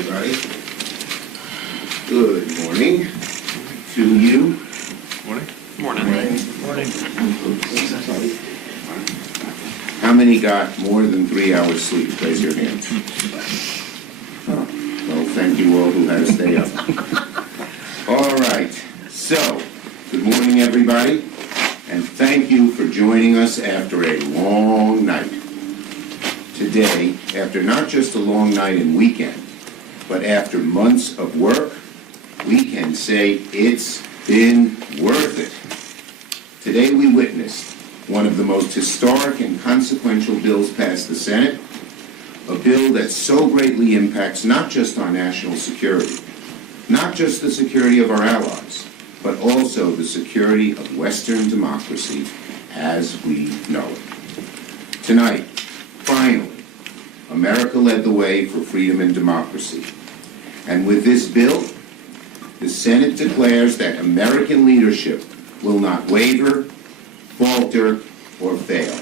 everybody. Good morning to you. Morning. Morning. How many got more than 3 hours sleep? Raise your hands. Oh, well, thank you all who had to stay up. All right. So, good morning, everybody, and thank you for joining us after a long night. Today, after not just a long night and weekend, but after months of work, we can say it's been worth it. Today we witnessed one of the most historic and consequential bills passed the Senate, a bill that so greatly impacts not just our national security, not just the security of our allies, but also the security of Western democracy as we know it. Tonight, finally, America led the way for freedom and democracy. And with this bill, the Senate declares that American leadership will not waver, falter, or fail.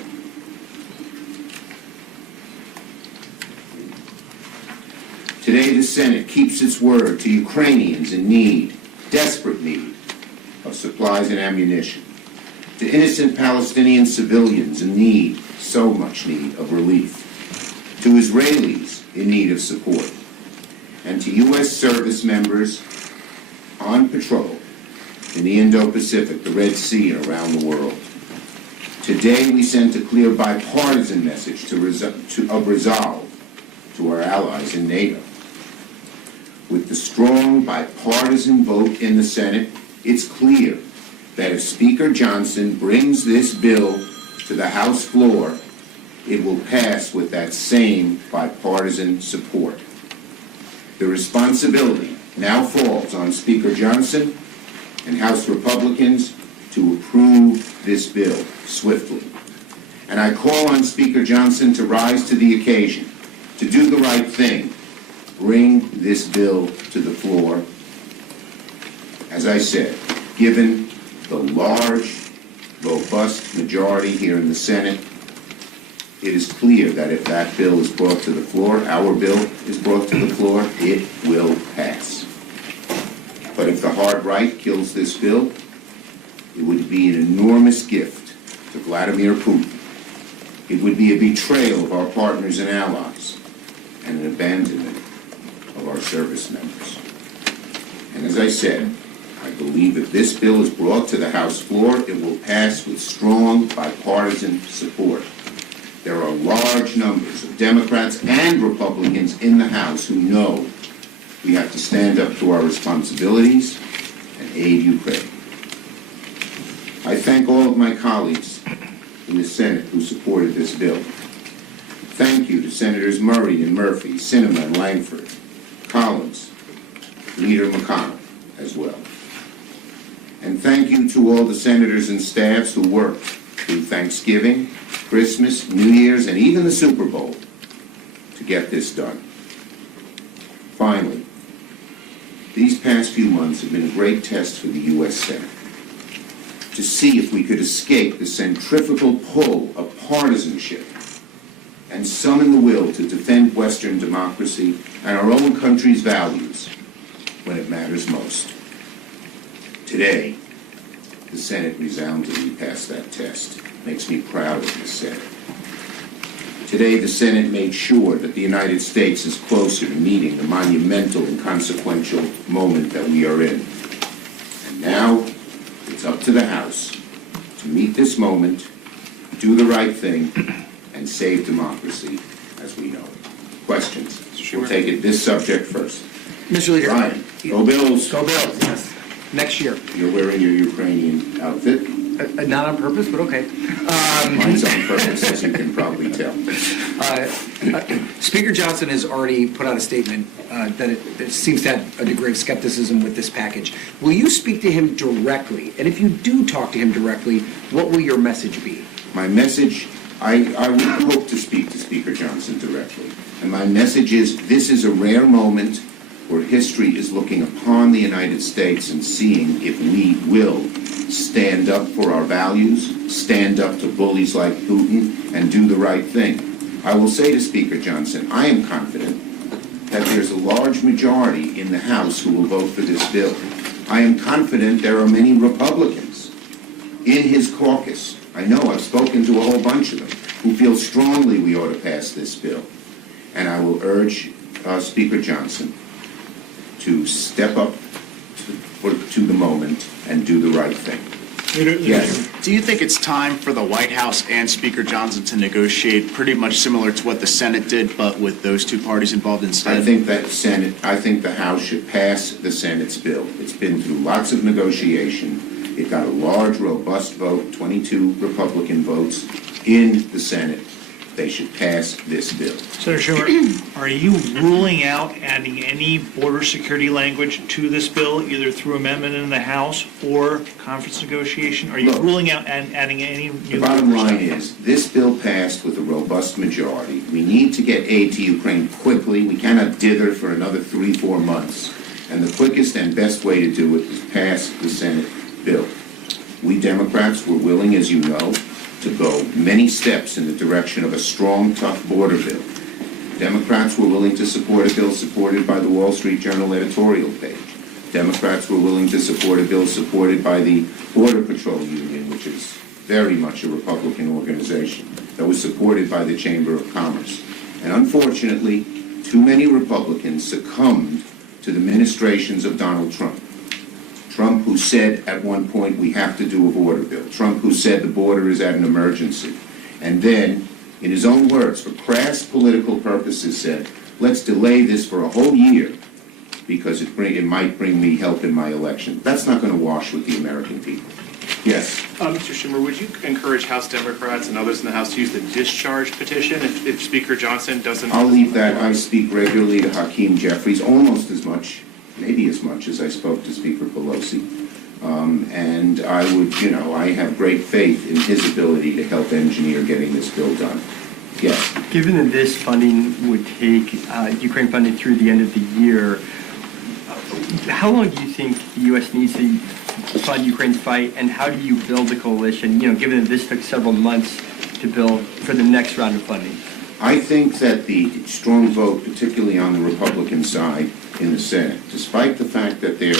Today, the Senate keeps its word to Ukrainians in need, desperate need, of supplies and ammunition, to innocent Palestinian civilians in need, so much need, of relief, to Israelis in need of support, and to U.S. service members on patrol in the Indo-Pacific, the Red Sea, and around the world. Today, we sent a clear bipartisan message of resolve to our allies in NATO. With the strong bipartisan vote in the Senate, it's clear that if Speaker Johnson brings this bill to the House floor, it will pass with that same bipartisan support. The responsibility now falls on Speaker Johnson and House Republicans to approve this bill swiftly. And I call on Speaker Johnson to rise to the occasion, to do the right thing, bring this bill to the floor. As I said, given the large, robust majority here in the Senate, it is clear that if that bill is brought to the floor, our bill is brought to the floor, it will pass. But if the hard right kills this bill, it would be an enormous gift to Vladimir Putin. It would be a betrayal of our partners and allies, and an abandonment of our service members. And as I said, I believe if this bill is brought to the House floor, it will pass with strong bipartisan support. There are large numbers of Democrats and Republicans in the House who know we have to stand up to our responsibilities and aid Ukraine. I thank all of my colleagues in the Senate who supported this bill. Thank you to Senators Murray and Murphy, Sinema and Langford, Collins, Leader McConnell as well. And thank you to all the senators and staffs who worked through Thanksgiving, Christmas, New Year's, and even the Super Bowl to get this done. Finally, these past few months have been a great test for the U.S. Senate to see if we could escape the centrifugal pull of partisanship and summon the will to defend Western democracy and our own country's values when it matters most. Today, the Senate resoundingly passed that test. Makes me proud of the Senate. Today, the Senate made sure that the United States is closer to meeting the monumental and consequential moment that we are in. And now, it's up to the House to meet this moment, do the right thing, and save democracy as we know it. Questions? Sure. We'll take it this subject first. Mr. Leader. Ryan, go Bills. Go Bills, yes. Next year. You're wearing your Ukrainian outfit. Not on purpose, but okay. Mine's on purpose, as you can probably tell. Speaker Johnson has already put out a statement that it seems to have a degree of skepticism with this package. Will you speak to him directly? And if you do talk to him directly, what will your message be? My message, I would hope to speak to Speaker Johnson directly. And my message is, this is a rare moment where history is looking upon the United States and seeing if we will stand up for our values, stand up to bullies like Putin, and do the right thing. I will say to Speaker Johnson, I am confident that there's a large majority in the House who will vote for this bill. I am confident there are many Republicans in his caucus, I know, I've spoken to a whole bunch of them, who feel strongly we ought to pass this bill. And I will urge Speaker Johnson to step up to the moment and do the right thing. Yes. Do you think it's time for the White House and Speaker Johnson to negotiate pretty much similar to what the Senate did, but with those two parties involved instead? I think the House should pass the Senate's bill. It's been through lots of negotiation. It got a large, robust vote, 22 Republican votes in the Senate. They should pass this bill. Senator Schumer, are you ruling out adding any border security language to this bill, either through amendment in the House or conference negotiation? Are you Look, ruling out adding any The new bottom border line stuff? is, this bill passed with a robust majority. We need to get aid to Ukraine quickly. We cannot dither for another 3-4 months. And the quickest and best way to do it is pass the Senate bill. We Democrats were willing, as you know, to go many steps in the direction of a strong, tough border bill. Democrats were willing to support a bill supported by the Wall Street Journal editorial page. Democrats were willing to support a bill supported by the Border Patrol Union, which is very much a Republican organization, that was supported by the Chamber of Commerce. And unfortunately, too many Republicans succumbed to the ministrations of Donald Trump. Trump, who said at one point we have to do a border bill. Trump, who said the border is at an emergency. And then, in his own words, for crass political purposes, said, let's delay this for a whole year because it might bring me help in my election. That's not going to wash with the American people. Yes. Mr. Schumer, would you encourage House Democrats and others in the House to use the discharge petition if Speaker Johnson doesn't? I'll leave that. I speak regularly to Hakeem Jeffries, almost as much, maybe as much as I spoke to Speaker Pelosi. And I would, I have great faith in his ability to help engineer getting this bill done. Yes. Given that this funding would take Ukraine funding through the end of the year, how long do you think the U.S. needs to fund Ukraine's fight, and how do you build the coalition, given that this took several months to build for the next round of funding? I think that the strong vote, particularly on the Republican side in the Senate, despite the fact that their,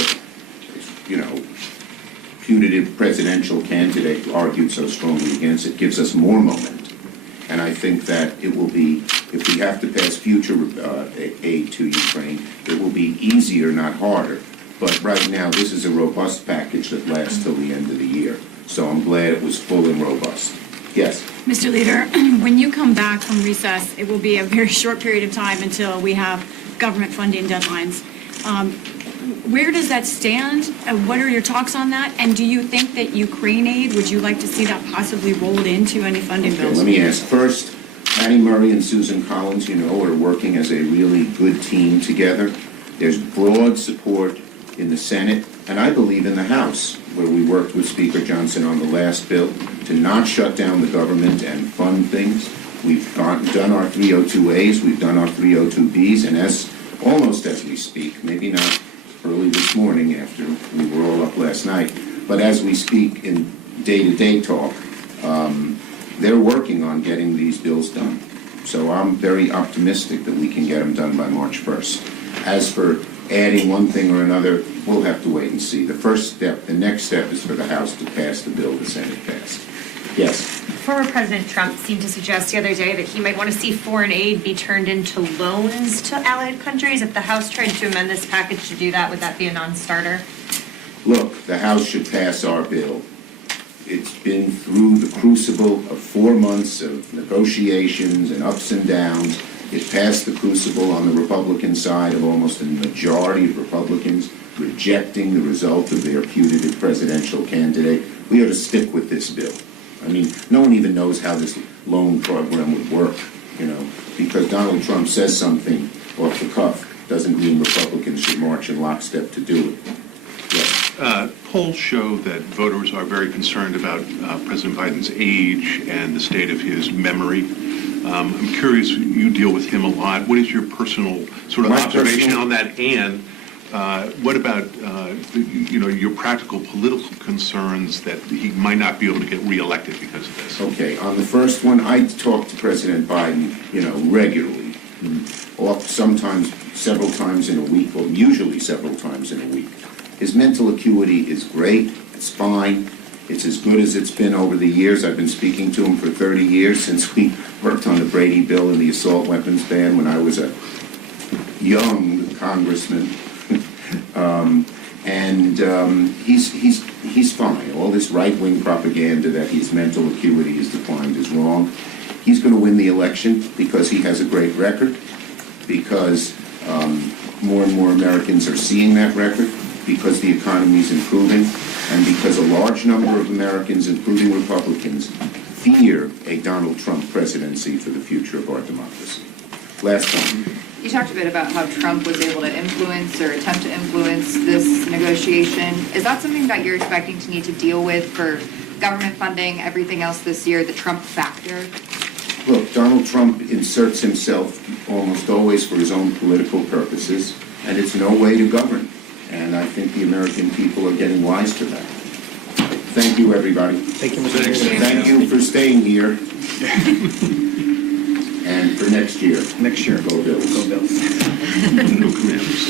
putative presidential candidate argued so strongly against it, gives us more momentum. And I think that it will be, if we have to pass future aid to Ukraine, it will be easier, not harder. But right now, this is a robust package that lasts till the end of the year. So I'm glad it was full and robust. Yes. Mr. Leader, when you come back from recess, it will be a very short period of time until we have government funding deadlines. Where does that stand? What are your talks on that? And do you think that Ukraine aid, would you like to see that possibly rolled into any funding Okay, bills? let me ask. First, Patty Murray and Susan Collins, are working as a really good team together. There's broad support in the Senate, and I believe in the House, where we worked with Speaker Johnson on the last bill to not shut down the government and fund things. We've done our 302As, we've done our 302Bs, and almost as we speak, maybe not early this morning after we were all up last night, but as we speak in day-to-day talk, they're working on getting these bills done. So I'm very optimistic that we can get them done by March 1st. As for adding one thing or another, we'll have to wait and see. The next step is for the House to pass the bill the Senate passed. Yes. Former President Trump seemed to suggest the other day that he might want to see foreign aid be turned into loans to allied countries. If the House tried to amend this package to do that, would that be a non-starter? Look, the House should pass our bill. It's been through the crucible of 4 months of negotiations and ups and downs. It passed the crucible on the Republican side of almost a majority of Republicans rejecting the result of their putative presidential candidate. We ought to stick with this bill. I mean, no one even knows how this loan program would work, because Donald Trump says something off the cuff doesn't mean Republicans should march in lockstep to do it. Yes. Polls show that voters are very concerned about President Biden's age and the state of his memory. I'm curious, you deal with him a lot. What is your personal sort of observation on that? And what about, your practical political concerns that he might not be able to get reelected because of this? Okay, on the first one, I talk to President Biden, regularly. sometimes several times in a week, or usually several times in a week. His mental acuity is great, it's fine, it's as good as it's been over the years. I've been speaking to him for 30 years since we worked on the Brady bill and the assault weapons ban when I was a young congressman. He's fine. All this right-wing propaganda that his mental acuity is declined is wrong. He's going to win the election because he has a great record, because more and more Americans are seeing that record, because the economy is improving, and because a large number of Americans, including Republicans, fear a Donald Trump presidency for the future of our democracy. Last one. You talked a bit about how Trump was able to influence or attempt to influence this negotiation. Is that something that you're expecting to need to deal with for government funding, everything else this year, the Trump factor? Look, Donald Trump inserts himself almost always for his own political purposes, and it's no way to govern. And I think the American people are getting wise to that. Thank you, everybody. Thank you, Mr. Thanks. Mayor. Thank you for staying here. And for next year. Next year. Go Bills. Go Bills. No commands.